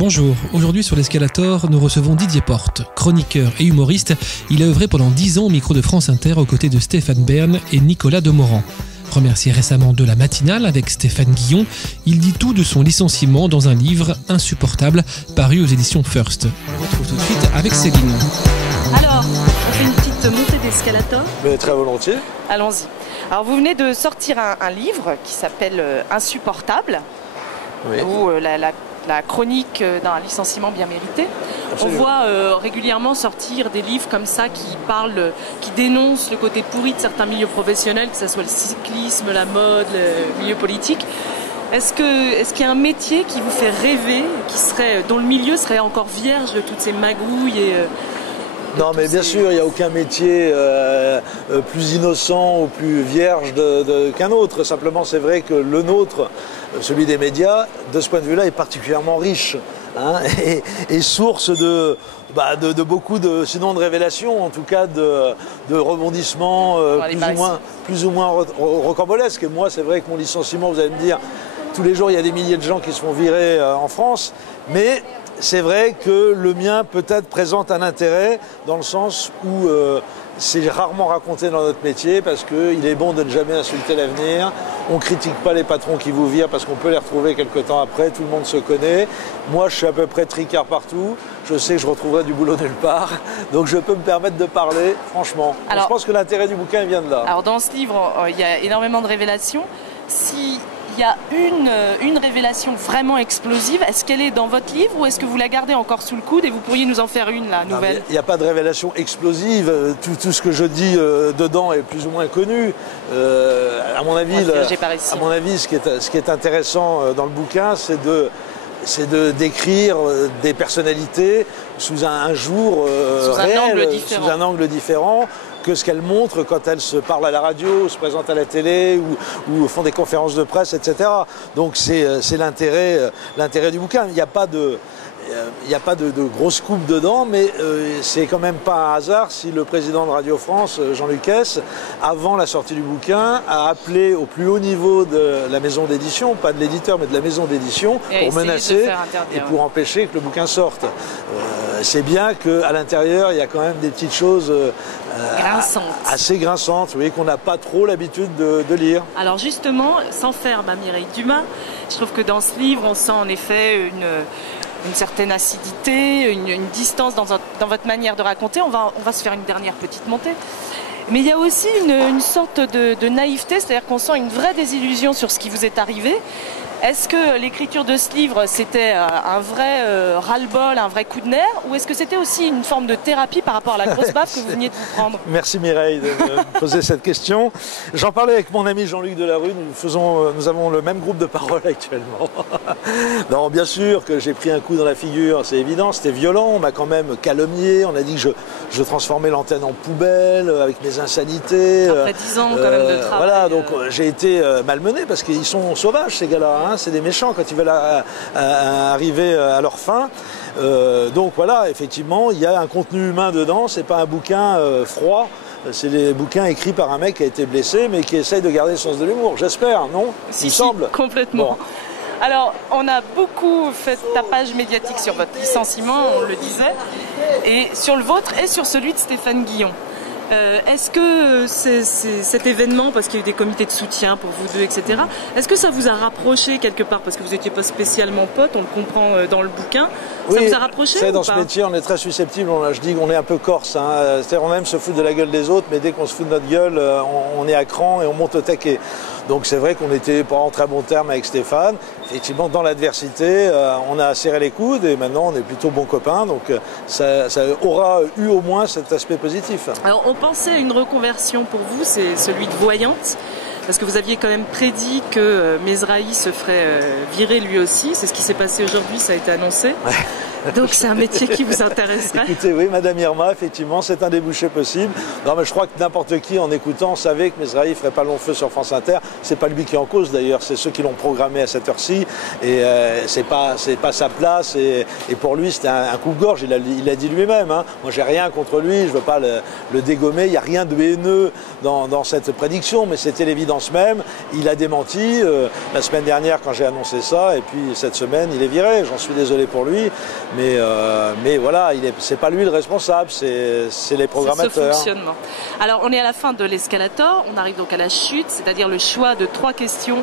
Bonjour, aujourd'hui sur l'Escalator, nous recevons Didier Porte. Chroniqueur et humoriste, il a œuvré pendant 10 ans au micro de France Inter aux côtés de Stéphane Bern et Nicolas Demorand. Remercié récemment de la matinale avec Stéphane Guillon, il dit tout de son licenciement dans un livre insupportable paru aux éditions First. On le retrouve tout de suite avec Céline. Alors, on fait une petite montée d'Escalator. Mais très volontiers. Allons-y. Alors vous venez de sortir un livre qui s'appelle Insupportable, Oui. où la chronique d'un licenciement bien mérité. Absolument. On voit régulièrement sortir des livres comme ça qui dénoncent le côté pourri de certains milieux professionnels, que ce soit le cyclisme, la mode, le milieu politique. Est-ce qu'il y a un métier qui vous fait rêver, dont le milieu serait encore vierge de toutes ces magouilles Non, mais bien sûr, il n'y a aucun métier plus innocent ou plus vierge qu'un autre. Simplement, c'est vrai que le nôtre, celui des médias, de ce point de vue-là, est particulièrement riche. Et source de beaucoup sinon de révélations, en tout cas de rebondissements plus ou moins rocambolesques. Et moi, c'est vrai que mon licenciement, vous allez me dire, tous les jours, il y a des milliers de gens qui se font virer en France, mais c'est vrai que le mien peut-être présente un intérêt dans le sens où c'est rarement raconté dans notre métier parce qu'il est bon de ne jamais insulter l'avenir. On ne critique pas les patrons qui vous virent parce qu'on peut les retrouver quelque temps après. Tout le monde se connaît. Moi, je suis à peu près tricard partout. Je sais que je retrouverai du boulot nulle part. Donc, je peux me permettre de parler, franchement. Alors, je pense que l'intérêt du bouquin vient de là. Alors, dans ce livre, il y a énormément de révélations. S'il y a une révélation vraiment explosive, est-ce qu'elle est dans votre livre ou est-ce que vous la gardez encore sous le coude et vous pourriez nous en faire une, la nouvelle? Il n'y a pas de révélation explosive. Tout ce que je dis dedans est plus ou moins connu. À mon avis, ce qui est intéressant dans le bouquin, c'est de décrire des personnalités sous un jour réel, sous un angle différent que ce qu'elles montrent quand elles se parlent à la radio, se présentent à la télé ou font des conférences de presse, etc. Donc c'est l'intérêt du bouquin. Il n'y a pas de grosse coupe dedans, mais c'est quand même pas un hasard si le président de Radio France, Jean-Luc Hess, avant la sortie du bouquin, a appelé au plus haut niveau de la maison d'édition, pas de l'éditeur, mais de la maison d'édition, pour menacer et pour empêcher que le bouquin sorte. C'est bien qu'à l'intérieur, il y a quand même des petites choses assez grinçantes, oui, qu'on n'a pas trop l'habitude de lire. Alors justement, sans faire ma Mireille Dumas, je trouve que dans ce livre, on sent en effet une certaine acidité, une distance dans votre manière de raconter. On va se faire une dernière petite montée. Mais il y a aussi une sorte de naïveté, c'est-à-dire qu'on sent une vraie désillusion sur ce qui vous est arrivé. Est-ce que l'écriture de ce livre, c'était un vrai ras-le-bol, un vrai coup de nerf, ou est-ce que c'était aussi une forme de thérapie par rapport à la grosse baffe que vous veniez de vous prendre? Merci Mireille de me poser cette question. J'en parlais avec mon ami Jean-Luc Delarue, nous avons le même groupe de parole actuellement. Non, bien sûr que j'ai pris un coup dans la figure, c'est évident, c'était violent, on m'a quand même calomnié, on a dit que je transformais l'antenne en poubelle avec mes insanités. Après 10 ans quand même de travail. Voilà, donc j'ai été malmené parce qu'ils sont sauvages ces gars-là. C'est des méchants quand ils veulent arriver à leur fin. Donc voilà, effectivement, il y a un contenu humain dedans, c'est pas un bouquin froid, c'est des bouquins écrits par un mec qui a été blessé mais qui essaye de garder le sens de l'humour, j'espère, non? Il me semble. Complètement. Bon. Alors, on a beaucoup fait tapage médiatique sur votre licenciement, on le disait, et sur le vôtre et sur celui de Stéphane Guillon. Est-ce que cet événement, parce qu'il y a eu des comités de soutien pour vous deux, etc., est-ce que ça vous a rapproché quelque part? Parce que vous n'étiez pas spécialement potes, on le comprend dans le bouquin. Oui, ça vous a rapproché dans ce métier, on est très susceptible. Je dis qu'on est un peu corse. C'est-à-dire, on aime se foutre de la gueule des autres, mais dès qu'on se fout de notre gueule, on est à cran et on monte au taquet. Donc c'est vrai qu'on n'était pas en très bon terme avec Stéphane. Effectivement, dans l'adversité, on a serré les coudes et maintenant on est plutôt bons copains. Donc ça aura eu au moins cet aspect positif. Alors on pensait à une reconversion pour vous, c'est celui de voyante. Parce que vous aviez quand même prédit que Mesrahi se ferait virer lui aussi. C'est ce qui s'est passé aujourd'hui, ça a été annoncé. Ouais. Donc c'est un métier qui vous intéresserait? Écoutez, oui, Madame Irma, effectivement, c'est un débouché possible. Non, mais je crois que n'importe qui, en écoutant, savait que Mesrahi ne ferait pas long feu sur France Inter. C'est pas lui qui est en cause, d'ailleurs, c'est ceux qui l'ont programmé à cette heure-ci. Et c'est pas sa place. Et pour lui, c'était un coup de gorge. Il l'a dit lui-même. Hein. Moi, j'ai rien contre lui. Je veux pas le dégommer. Il n'y a rien de haineux dans cette prédiction, mais c'était l'évidence même. Il a démenti la semaine dernière quand j'ai annoncé ça. Et puis cette semaine, il est viré. J'en suis désolé pour lui. Mais voilà, c'est pas lui le responsable, c'est les programmateurs. C'est ce fonctionnement. Alors, on est à la fin de l'escalator. On arrive donc à la chute, c'est-à-dire le choix de 3 questions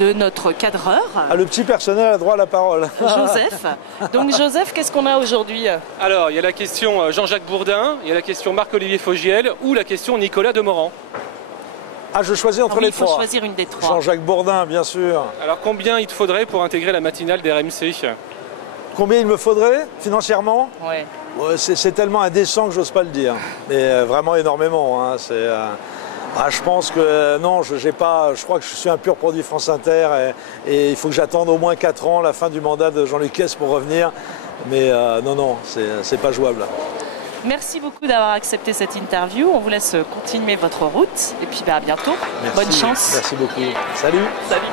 de notre cadreur. Ah, le petit personnel a droit à la parole. Joseph. Donc, Joseph, qu'est-ce qu'on a aujourd'hui? Alors, il y a la question Jean-Jacques Bourdin, il y a la question Marc-Olivier Fogiel ou la question Nicolas Demorand. Ah, je choisis entre les 3. Il faut choisir une des 3. Jean-Jacques Bourdin, bien sûr. Alors, combien il te faudrait pour intégrer la matinale d'RMC? Combien il me faudrait financièrement? Ouais. Ouais, c'est tellement indécent que j'ose pas le dire. Mais vraiment énormément. Hein. Je pense que non, je crois que je suis un pur produit France Inter et il faut que j'attende au moins 4 ans la fin du mandat de Jean-Luc Hess pour revenir. Mais non, c'est pas jouable. Merci beaucoup d'avoir accepté cette interview. On vous laisse continuer votre route et puis à bientôt. Merci. Bonne chance. Merci beaucoup. Salut. Salut.